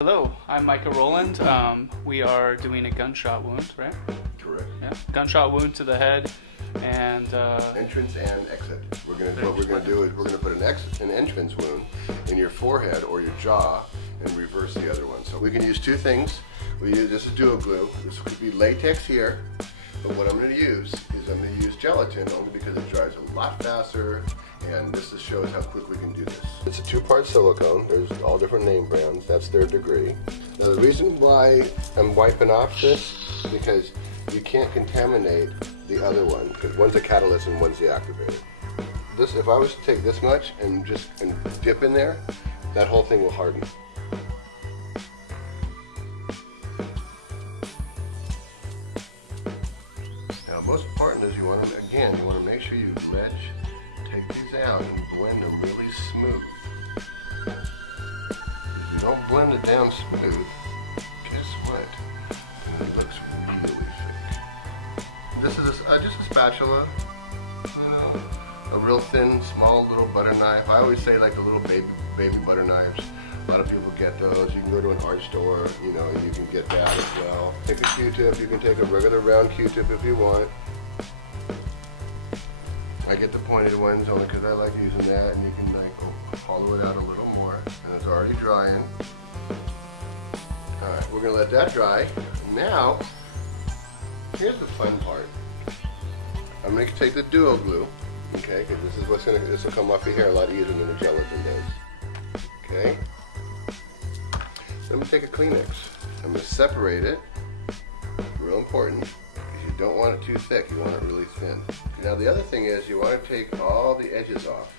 Hello, I'm Micah Roland. We are doing a gunshot wound, right? Correct. Yeah, gunshot wound to the head, and Entrance and exit. What we're gonna do is we're gonna put an entrance wound in your forehead or your jaw, and reverse the other one. So we can use two things. This is duo glue. This could be latex here, but what I'm gonna use is I'm gonna use gelatin only because it dries a lot faster. And this just shows how quick we can do this. It's a two-part silicone. There's all different name brands. That's their degree. Now the reason why I'm wiping off this is because you can't contaminate the other one, because one's a catalyst and one's the activator. This, if I was to take this much and just dip in there, that whole thing will harden. Now most important is you want to make sure you take these out and blend them really smooth. If you don't blend it down smooth, guess what? It looks really thick. This is just a spatula, a real thin, small little butter knife. I always say like the little baby butter knives. A lot of people get those. You can go to an art store, you can get that as well. Take a Q-tip. You can take a regular round Q-tip if you want. I get the pointed ones only because I like using that, and you can like hollow it out a little more, and it's already drying. All right, we're gonna let that dry. Now, here's the fun part. I'm gonna take the duo glue, okay? Because this will come off your hair a lot easier than the gelatin does. Okay. So I'm gonna take a Kleenex. I'm gonna separate it. Real important. You don't want it too thick, you want it really thin. Now the other thing is you want to take all the edges off.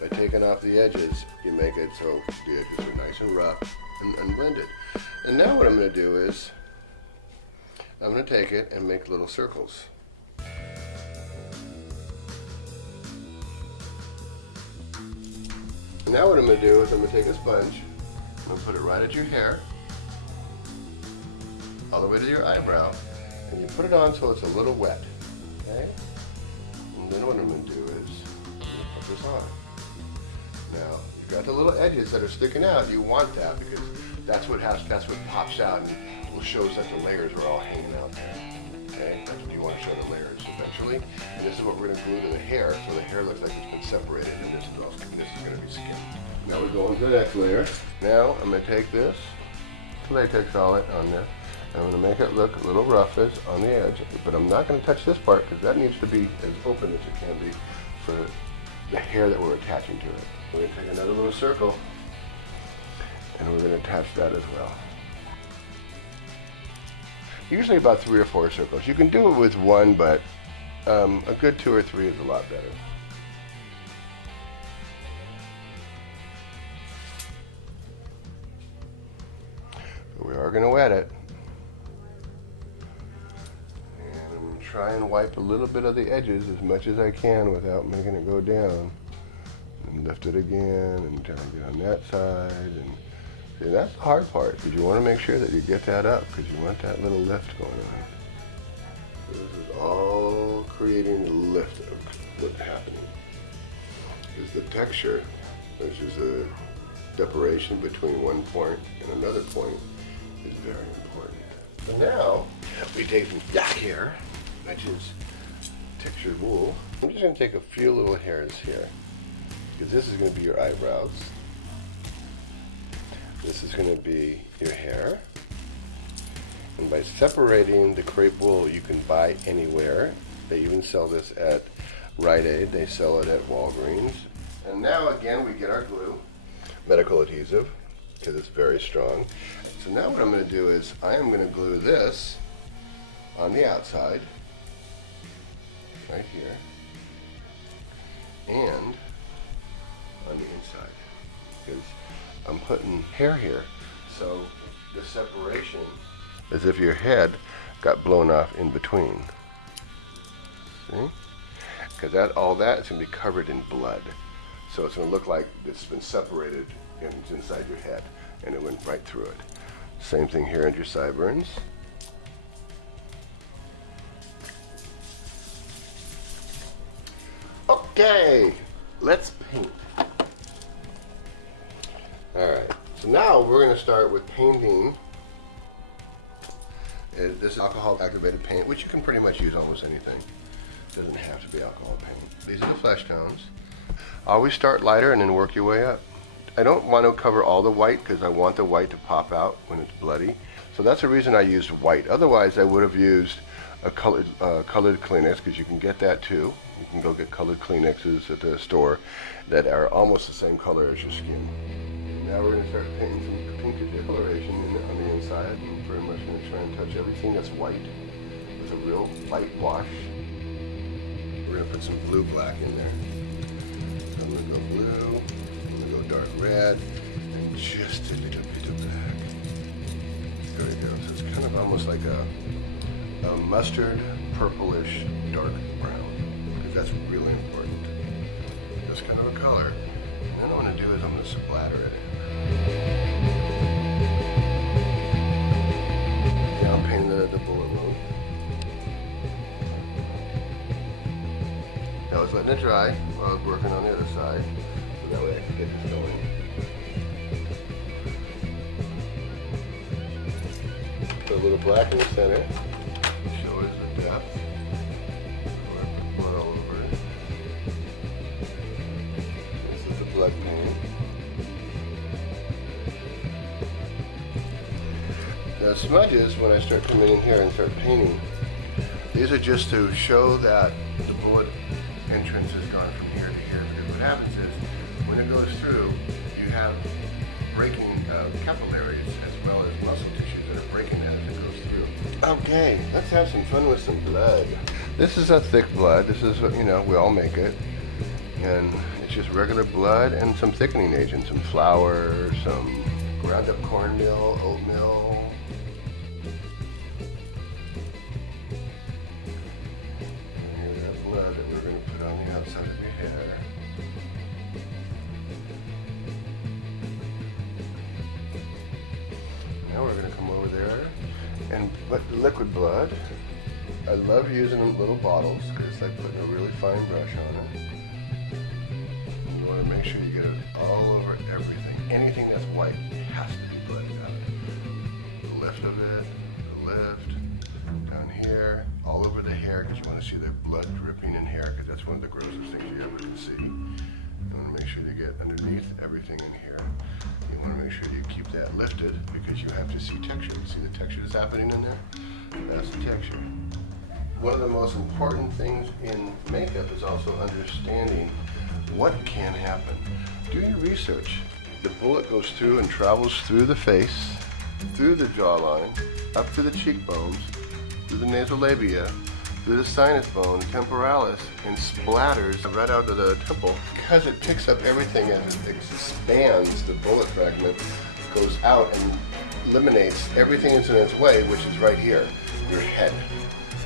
By taking off the edges, you make it so the edges are nice and rough and blended. And now what I'm going to do is, I'm going to take it and make little circles. And now what I'm going to do is I'm going to take a sponge, I'm going to put it right at your hair, all the way to your eyebrow. And you put it on so it's a little wet, okay? And then what I'm going to do is put this on. Now, you've got the little edges that are sticking out. You want that because that's what pops out and shows that the layers are all hanging out there, okay? That's what you want to show the layers eventually. And this is what we're going to glue to the hair, so the hair looks like it's been separated, and this is going to be skin. Now we're going to the next layer. Now I'm going to take this latex on there. I'm going to make it look a little rough on the edge, but I'm not going to touch this part because that needs to be as open as it can be for the hair that we're attaching to it. We're going to take another little circle and we're going to attach that as well. Usually about 3 or 4 circles. You can do it with one, but a good 2 or 3 is a lot better. But we are going to wet it. Try and wipe a little bit of the edges as much as I can without making it go down. And lift it again and try and get on that side. And see, that's the hard part because you want to make sure that you get that up because you want that little lift going on. So this is all creating the lift of what's happening. Because the texture, which is a separation between one point and another point, is very important. So now we take some back hair, which is textured wool. I'm just going to take a few little hairs here because this is going to be your eyebrows. This is going to be your hair. And by separating the crepe wool you can buy anywhere. They even sell this at Rite Aid. They sell it at Walgreens. And now again we get our glue, medical adhesive, because it's very strong. So now what I'm going to do is I am going to glue this on the outside, right here, and on the inside, because I'm putting hair here, so the separation as if your head got blown off in between. See? Because all that is going to be covered in blood, so it's going to look like it's been separated and it's inside your head, and it went right through it. Same thing here in your sideburns. Okay, let's paint. All right, so now we're going to start start with painting. This is alcohol activated paint, which you can pretty much use almost anything. It doesn't have to be alcohol paint. These are the flesh tones. Always start lighter and then work your way up. I don't want to cover all the white because I want the white to pop out when it's bloody. So that's the reason I used white. Otherwise, I would have used a colored Kleenex, because you can get that too. You can go get colored Kleenexes at the store that are almost the same color as your skin. Now we're going to start painting some pink discoloration on the inside. I'm pretty much going to try and touch everything that's white with a real light wash. We're going to put some blue black in there. I'm going to go blue, I'm going to go dark red, and just a little bit of black. There we go. So it's kind of almost like a mustard, purplish, dark brown, because that's really important. That's kind of a color. And then what I'm going to do is I'm going to splatter it in. Now I'm painting the bullet wound. Now I was letting it dry while I was working on the other side, so that way I can get this going. Put a little black in the center. Show us the depth. Put blood all over it. This is the blood paint. Now smudges, when I start coming in here and start painting, these are just to show that the bullet entrance has gone from here to here. Because what happens is, when it goes through, you have breaking capillaries as well as muscle tissues that are breaking as it goes through. Okay, let's have some fun with some blood. This is a thick blood. This is what, we all make it. And it's just regular blood and some thickening agent, some flour, some ground up cornmeal, oatmeal. And here's that blood that we're going to put on the outside of your hair. Now we're going to come over there and put the liquid blood. I love using little bottles because it's like putting a really fine brush on it. And you want to make sure you get it all over everything. Anything that's white has to be blooded out. The lift of it, the lift, down here, all over the hair, because you want to see the blood dripping in hair, because that's one of the grossest things you ever can see. You want to make sure to get underneath everything in here. You want to make sure you keep that lifted because you have to see texture. See the texture that's happening in there? That's the texture. One of the most important things in makeup is also understanding what can happen. Do your research. The bullet goes through and travels through the face, through the jawline, up to the cheekbones, through the nasolabial, through the sinus bone, temporalis, and splatters right out of the temple. Because it picks up everything as it expands, the bullet fragment goes out and eliminates everything that's in its way, which is right here, your head.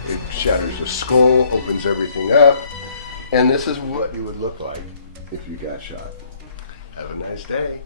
It shatters the skull, opens everything up, and this is what you would look like if you got shot. Have a nice day.